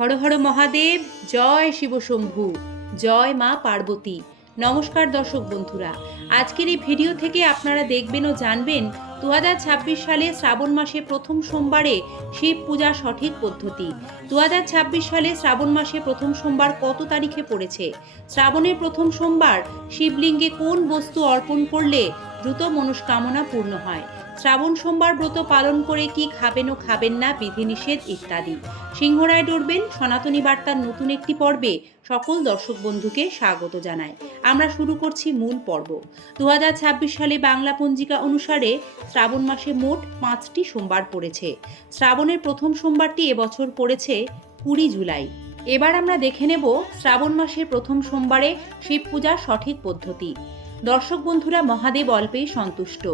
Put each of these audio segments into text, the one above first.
হর হর মহাদেব, জয় শিবশম্ভু, জয় মা পার্বতী। নমস্কার দর্শক বন্ধুরা, আজকের এই ভিডিও থেকে আপনারা দেখবেন ও জানবেন 2026 সালে শ্রাবণ মাসে প্রথম সোমবারে শিব পূজা সঠিক পদ্ধতি। 2026 সালে শ্রাবণ মাসে প্রথম সোমবার কত তারিখে পড়েছে, শ্রাবণের প্রথম সোমবার শিবলিঙ্গে কোন বস্তু অর্পণ করলে দ্রুত মনস্কামনা পূর্ণ হয়, শ্রাবণ সোমবার ব্রত পালন করে কি খাবেন ও খাবেন না, বিধিনিষেধ ইত্যাদি। সিংহরায় ডরবেন সনাতনী বার্তার নতুন একটি পর্বে সকল দর্শক বন্ধুকে স্বাগত জানায়। আমরা শুরু করছি মূল পর্ব। 2026 সালে বাংলা পঞ্জিকা অনুসারে শ্রাবণ মাসে মোট 5টি সোমবার পড়েছে। শ্রাবণের প্রথম সোমবারটি এবছর পড়েছে 20 জুলাই। এবার আমরা দেখে নেব শ্রাবণ মাসের প্রথম সোমবারে শিব পূজার সঠিক পদ্ধতি। দর্শক বন্ধুরা, মহাদেব অল্পেই সন্তুষ্ট,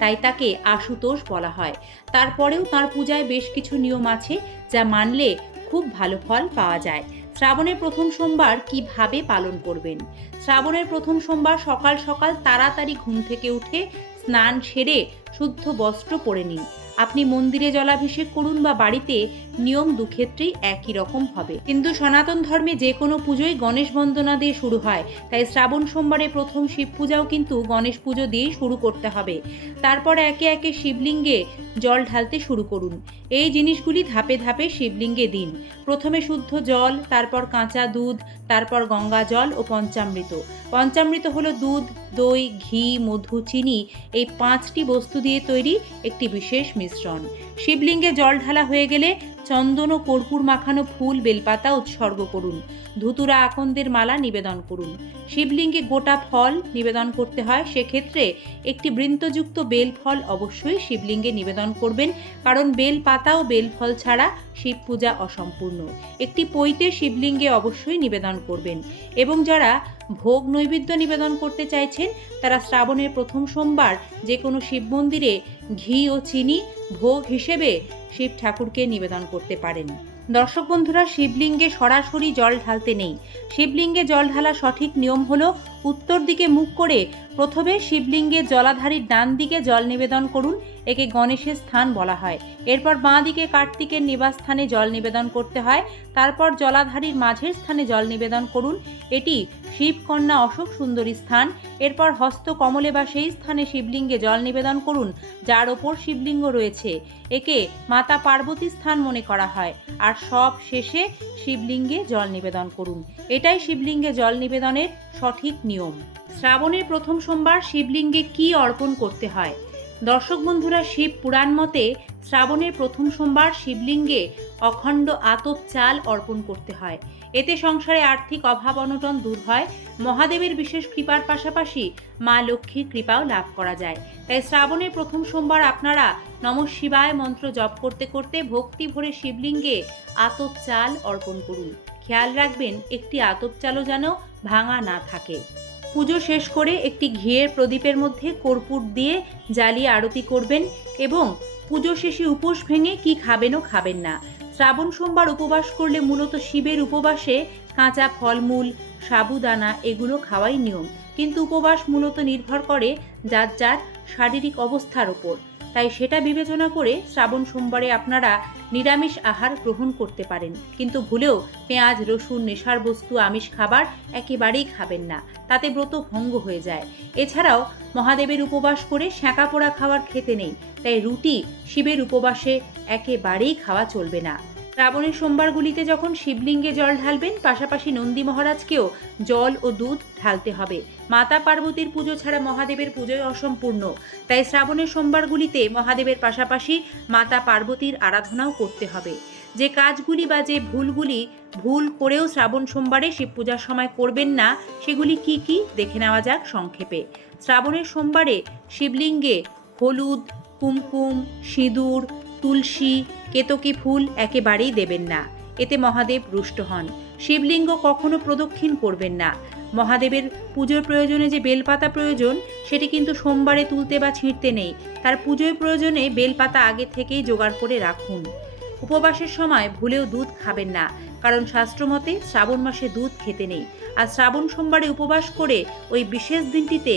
তাই তাকে আশুতোষ বলা হয়। তারপরেও তাঁর পূজায় বেশ কিছু নিয়ম আছে যা মানলে খুব ভালো ফল পাওয়া যায়। শ্রাবণের প্রথম সোমবার কিভাবে পালন করবেন? শ্রাবণের প্রথম সোমবার সকাল সকাল তাড়াতাড়ি ঘুম থেকে উঠে স্নান সেরে শুদ্ধ বস্ত্র পরে নিন। আপনি মন্দিরে জলাভিষেক করুন বা বাড়িতে, নিয়ম দুক্ষেত্রেই একই রকম হবে। কিন্তু সনাতন ধর্মে যে কোনো পুজোই গণেশ বন্দনা দিয়ে শুরু হয়, তাই শ্রাবণ সোমবারে প্রথম শিব পূজাও কিন্তু গণেশ পুজো দিয়েই শুরু করতে হবে। তারপর একে একে শিবলিঙ্গে জল ঢালতে শুরু করুন। এই জিনিসগুলি ধাপে ধাপে শিবলিঙ্গে দিন। প্রথমে শুদ্ধ জল, তারপর কাঁচা দুধ, তারপর গঙ্গা জল ও পঞ্চামৃত। পঞ্চামৃত হলো দুধ, দই, ঘি, মধু, চিনি, এই 5টি বস্তু দিয়ে তৈরি একটি বিশেষ মিশ্রণ। শিবলিঙ্গে জল ঢালা হয়ে গেলে চন্দন ও কর্পূর মাখানো ফুল, বেলপাতা উৎসর্গ করুন। ধুতুরা আকন্দের মালা নিবেদন করুন। শিবলিঙ্গে গোটা ফল নিবেদন করতে হয়, সেক্ষেত্রে একটি বৃন্তযুক্ত বেল ফল অবশ্যই শিবলিঙ্গে নিবেদন করবেন, কারণ বেল পাতা ও বেল ফল ছাড়া শিব পূজা অসম্পূর্ণ। একটি পৈতে শিবলিঙ্গে অবশ্যই নিবেদন করবেন। এবং যারা ভোগ নৈবেদ্য নিবেদন করতে চাইছেন, তারা শ্রাবণের প্রথম সোমবার যে কোনো শিব মন্দিরে ঘি ও চিনি ভোগ হিসেবে শিব ঠাকুরকে নিবেদন করতে পারেন। দর্শক বন্ধুরা, শিবলিঙ্গে সরাসরি জল ঢালতে নেই। শিবলিঙ্গে জল ঢালা সঠিক নিয়ম হলো উত্তর দিকে মুখ করে প্রথমে শিবলিঙ্গে জলাধারীর ডান দিকে জল নিবেদন করুন, একে গণেশের স্থান বলা হয়। এরপর বাঁ দিকে কার্তিকের নিবাস স্থানে জল নিবেদন করতে হয়। তারপর জলাধারীর মাঝের স্থানে জল নিবেদন করুন, এটি শিবকন্যা অশোক সুন্দরী স্থান। এরপর হস্ত কমলে বা সেই স্থানে শিবলিঙ্গে জল নিবেদন করুন যার ওপর শিবলিঙ্গ রয়েছে, একে মাতা পার্বতী স্থান মনে করা হয়। আর সব শেষে শিবলিঙ্গে জল নিবেদন করুন। এটাই শিবলিঙ্গে জল নিবেদনের সঠিক নিয়ম। শ্রাবণের প্রথম সোমবার শিবলিঙ্গে কি অর্পণ করতে হয়? দর্শক বন্ধুরা, শিব পুরাণ মতে শ্রাবণের প্রথম সোমবার শিবলিঙ্গে অখণ্ড আতপ চাল অর্পণ করতে হয়। এতে সংসারে আর্থিক অভাব অনটন দূর হয়। মহাদেবের বিশেষ কৃপার পাশাপাশি মা লক্ষ্মীর কৃপাও লাভ করা যায়। তাই শ্রাবণের প্রথম সোমবার আপনারা নমঃ শিবায় মন্ত্র জপ করতে করতে ভক্তি ভরে শিবলিঙ্গে আতপ চাল অর্পণ করুন। খেয়াল রাখবেন একটি আতপ চালও যেন ভাঙা না থাকে। পুজো শেষ করে একটি ঘিয়ের প্রদীপের মধ্যে কর্পূর দিয়ে জ্বালিয়ে আরতি করবেন এবং পুজো শেষে উপোস ভেঙে কি খাবেন ও খাবেন না। শ্রাবণ সোমবার উপবাস করলে মূলত শিবের উপবাসে কাঁচা ফলমূল, সাবুদানা এগুলো খাওয়াই নিয়ম, কিন্তু উপবাস মূলত নির্ভর করে যার যার শারীরিক অবস্থার ওপর। তাই সেটা বিবেচনা করে শ্রাবণ সোমবারে আপনারা নিরামিষ আহার গ্রহণ করতে পারেন, কিন্তু ভুলেও পেঁয়াজ, রসুন, নেশার বস্তু, আমিষ খাবার একেবারেই খাবেন না, তাতে ব্রত ভঙ্গ হয়ে যায়। এছাড়াও মহাদেবের উপবাস করে সেঁকা পোড়া খাবার খেতে নেই, তাই রুটি শিবের উপবাসে একেবারেই খাওয়া চলবে না। শ্রাবণের সোমবারগুলিতে যখন শিবলিঙ্গে জল ঢালবেন, পাশাপাশি নন্দী মহারাজকেও জল ও দুধ ঢালতে হবে। মাতা পার্বতীর পুজো ছাড়া মহাদেবের পুজোই অসম্পূর্ণ, তাই শ্রাবণের সোমবারগুলিতে মহাদেবের পাশাপাশি মাতা পার্বতীর আরাধনাও করতে হবে। যে কাজগুলি বা যে ভুলগুলি ভুল করেও শ্রাবণ সোমবারে শিব পূজার সময় করবেন না, সেগুলি কি কি দেখে নেওয়া যাক সংক্ষেপে। শ্রাবণের সোমবারে শিবলিঙ্গে হলুদ, কুমকুম, সিঁদুর, তুলসী, কেতকী ফুল একেবারেই দেবেন না, এতে মহাদেব রুষ্ট হন। শিবলিঙ্গ কখনো প্রদক্ষিণ করবেন না। মহাদেবের পুজোর প্রয়োজনে যে বেলপাতা প্রয়োজন, সেটি কিন্তু সোমবারে তুলতে বা ছিঁড়তে নেই, তার পুজোর প্রয়োজনে বেলপাতা আগে থেকেই জোগাড় করে রাখুন। উপবাসের সময় ভুলেও দুধ খাবেন না, কারণ শাস্ত্রমতে শ্রাবণ মাসে দুধ খেতে নেই। আর শ্রাবণ সোমবারে উপবাস করে ওই বিশেষ দিনটিতে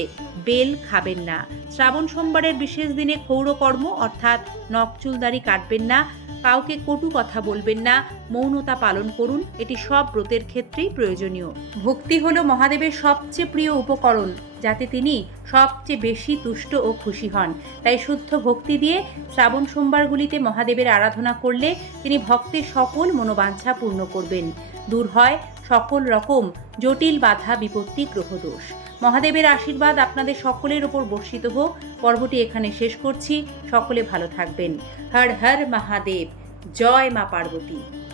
বেল খাবেন না। শ্রাবণ সোমবারের বিশেষ দিনে ক্ষৌরকর্ম অর্থাৎ নখ চুল দাড়ি কাটবেন না। কাউকে কটু কথা বলবেন না, মৌনতা পালন করুন, এটি সব ব্রতের ক্ষেত্রেই প্রয়োজনীয়। ভক্তি হলো মহাদেবের সবচেয়ে প্রিয় উপকরণ, যাতে তিনি সবচেয়ে বেশি তুষ্ট ও খুশি হন। তাই শুদ্ধ ভক্তি দিয়ে শ্রাবণ সোমবারগুলিতে মহাদেবের আরাধনা করলে তিনি ভক্তের সকল মনোবাঞ্ছা পূর্ণ করবেন। দূর হয় সকল রকম জটিল বাধা, বিপত্তি, গ্রহদোষ। মহাদেবের আশীর্বাদ আপনাদের সকলের ওপর বর্ষিত হোক। পর্বটি এখানে শেষ করছি। সকলে ভালো থাকবেন। হর হর মহাদেব। জয় মা পার্বতী।